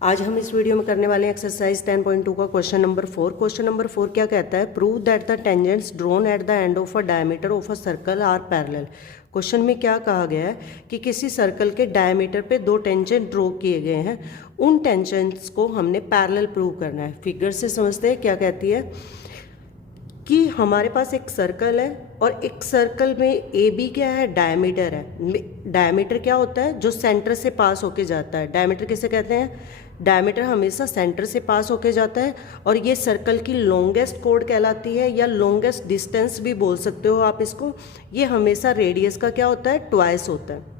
आज हम इस वीडियो में करने वाले हैं एक्सरसाइज 10.2 का क्वेश्चन नंबर 4। क्वेश्चन नंबर 4 क्या कहता है? Prove that the tangents drawn at the end of a diameter of a circle are parallel. Question में क्या कहा गया है कि किसी सर्कल के डायमीटर पे दो टेंजेंट ड्रॉ किए गए हैं, उन टेंजेंट्स को हमने पैरेलल प्रूव करना है। फिगर से समझते हैं क्या कहती है कि हमारे पास एक सर्कल है और एक सर्कल में ए बी क्या है, डायमीटर है। डायमीटर क्या होता है? जो सेंटर से पास होके जाता है। डायमीटर किसे कहते हैं? डायमीटर हमेशा सेंटर से पास होके जाता है और ये सर्कल की लॉन्गेस्ट कोड कहलाती है, या लॉन्गेस्ट डिस्टेंस भी बोल सकते हो आप इसको। ये हमेशा रेडियस का क्या होता है, ट्वाइस होता है।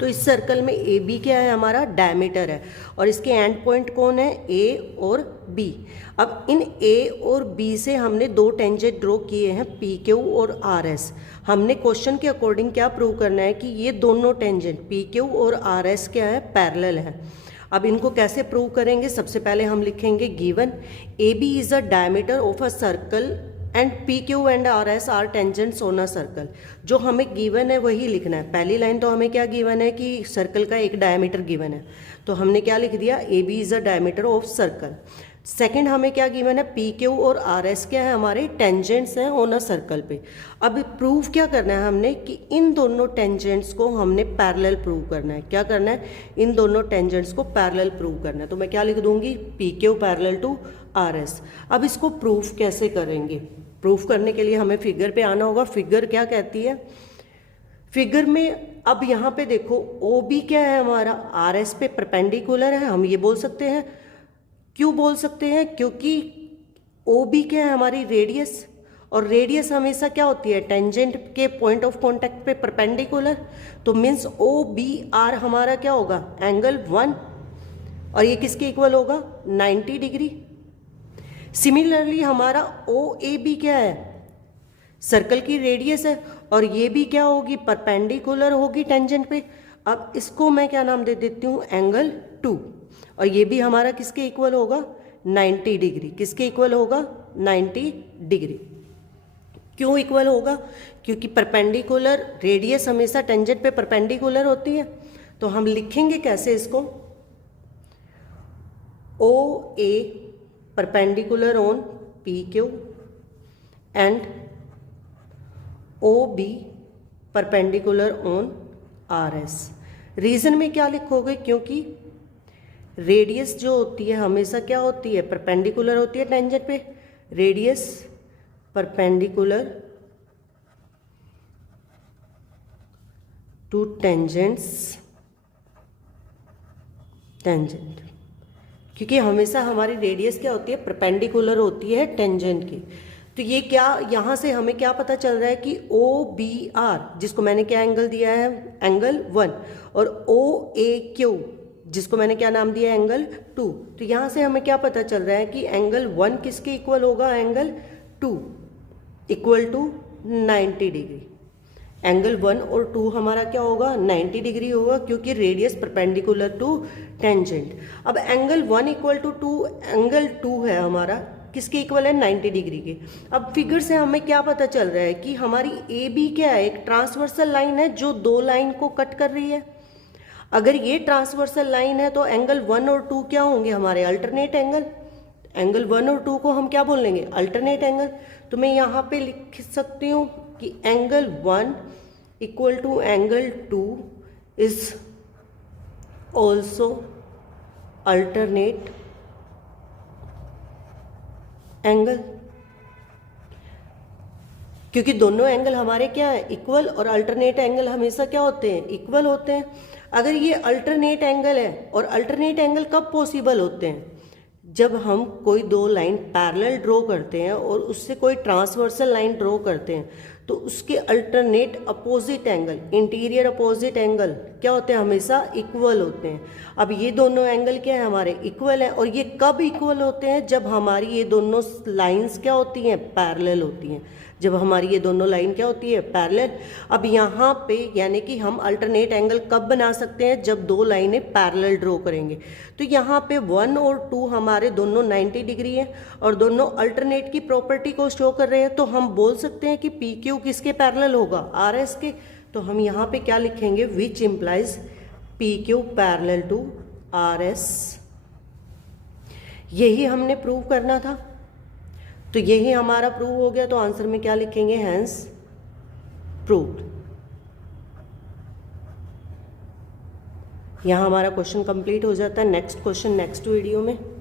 तो इस सर्कल में ए बी क्या है, हमारा डायमीटर है, और इसके एंड पॉइंट कौन है, ए और बी। अब इन ए और बी से हमने दो टेंजेंट ड्रॉ किए हैं, पी क्यू और आर एस। हमने क्वेश्चन के अकॉर्डिंग क्या प्रूव करना है कि ये दोनों टेंजेंट पी क्यू और आर एस क्या है, पैरेलल है। अब इनको कैसे प्रूव करेंगे? सबसे पहले हम लिखेंगे given A B is a diameter of a circle and P Q and R S are tangents on a circle. जो हमें गिवन है वही लिखना है। पहली लाइन तो हमें क्या गिवन है कि सर्कल का एक डायमीटर गिवन है, तो हमने क्या लिख दिया, A B is a diameter of circle. Second हमें क्या गिवन है, पी क्यू और आर एस क्या है, हमारे टेंजेंट्स हैं ऑन अ सर्कल पे। अब प्रूव क्या करना है हमने कि इन दोनों टेंजेंट्स को हमने पैरेलल प्रूव करना है। क्या करना है? इन दोनों टेंजेंट्स को पैरेलल प्रूव करना है। तो मैं क्या लिख दूंगी, P Q parallel to R S. अब इसको प्रूफ कैसे करेंगे? प्रूफ करने के लिए हमें फिगर पे आना होगा। फिगर क्या कहती है? फिगर में अब यहाँ पे देखो ओ बी क्या है हमारा, आर एस पे परपेंडिकुलर है। हम ये बोल सकते हैं, क्यों बोल सकते हैं? क्योंकि ओ बी क्या है, हमारी रेडियस, और रेडियस हमेशा क्या होती है, टेंजेंट के पॉइंट ऑफ कांटेक्ट पे परपेंडिकुलर। तो मीन्स ओ बी आर हमारा क्या होगा, एंगल 1, और ये किसके इक्वल होगा, 90 डिग्री। सिमिलरली हमारा ओ ए बी क्या है, सर्कल की रेडियस है, और ये भी क्या होगी, परपेंडिकुलर होगी टेंजेंट पे। अब इसको मैं क्या नाम दे देती हूँ, एंगल 2, और ये भी हमारा किसके इक्वल होगा, 90 डिग्री। किसके इक्वल होगा, 90 डिग्री। क्यों इक्वल होगा? क्योंकि परपेंडिकुलर रेडियस हमेशा टेंजेंट पे परपेंडिकुलर होती है। तो हम लिखेंगे कैसे इसको, O A perpendicular on P Q and O B perpendicular on R S. Reason में क्या लिखोगे? क्योंकि रेडियस जो होती है हमेशा क्या होती है, परपेंडिकुलर होती है टेंजेंट पे। Radius perpendicular to tangents, tangent, क्योंकि हमेशा हमारी रेडियस क्या होती है, परपेंडिकुलर होती है टेंजेंट की। तो ये क्या, यहाँ से हमें क्या पता चल रहा है कि ओ बी आर, जिसको मैंने क्या एंगल दिया है, एंगल 1, और ओ ए क्यू, जिसको मैंने क्या नाम दिया, एंगल 2। तो यहाँ से हमें क्या पता चल रहा है कि एंगल 1 किसके इक्वल होगा, angle 2 equal to 90 degree. Angle 1 और 2 हमारा क्या होगा, 90 डिग्री होगा, क्योंकि रेडियस परपेंडिकुलर टू टेंजेंट। अब एंगल 1 इक्वल टू 2, एंगल 2 है हमारा, किसके इक्वल है, 90 डिग्री के। अब फिगर से हमें क्या पता चल रहा है कि हमारी ए बी क्या है, एक ट्रांसवर्सल लाइन है जो दो लाइन को कट कर रही है। अगर ये ट्रांसवर्सल लाइन है तो एंगल 1 और 2 क्या होंगे, हमारे अल्टरनेट एंगल। एंगल 1 और 2 को हम क्या बोल लेंगे, अल्टरनेट एंगल। तो मैं यहाँ पे लिख सकती हूँ कि angle 1 equal to angle 2 is also alternate angle, क्योंकि दोनों एंगल हमारे क्या है, इक्वल, और अल्टरनेट एंगल हमेशा क्या होते हैं, इक्वल होते हैं। अगर ये अल्टरनेट एंगल है, और अल्टरनेट एंगल कब पॉसिबल होते हैं, जब हम कोई दो लाइन पैरेलल ड्रॉ करते हैं और उससे कोई ट्रांसवर्सल लाइन ड्रॉ करते हैं, तो उसके alternate opposite angle, interior opposite angle क्या होते हैं, हमेशा इक्वल होते हैं। अब ये दोनों एंगल क्या है, हमारे इक्वल है, और ये कब इक्वल होते हैं, जब हमारी ये दोनों लाइंस क्या होती हैं, पैरेलल होती हैं। जब हमारी ये दोनों लाइन क्या होती है, पैरेलल। अब यहाँ पे यानी कि हम अल्टरनेट एंगल कब बना सकते हैं, जब दो लाइनें पैरेलल ड्रॉ करेंगे। तो यहाँ पे 1 और 2 हमारे दोनों 90 डिग्री हैं और दोनों अल्टरनेट की प्रॉपर्टी को शो कर रहे हैं, तो हम बोल सकते हैं कि पी क्यू किसके पैरेलल होगा, आर एस के। तो हम यहाँ पे क्या लिखेंगे, which implies P Q parallel to R S यही हमने प्रूव करना था, तो यही हमारा प्रूव हो गया, तो आंसर में क्या लिखेंगे, हैंस प्रूव्ड। यहाँ हमारा क्वेश्चन कंप्लीट हो जाता है। नेक्स्ट क्वेश्चन नेक्स्ट वीडियो में।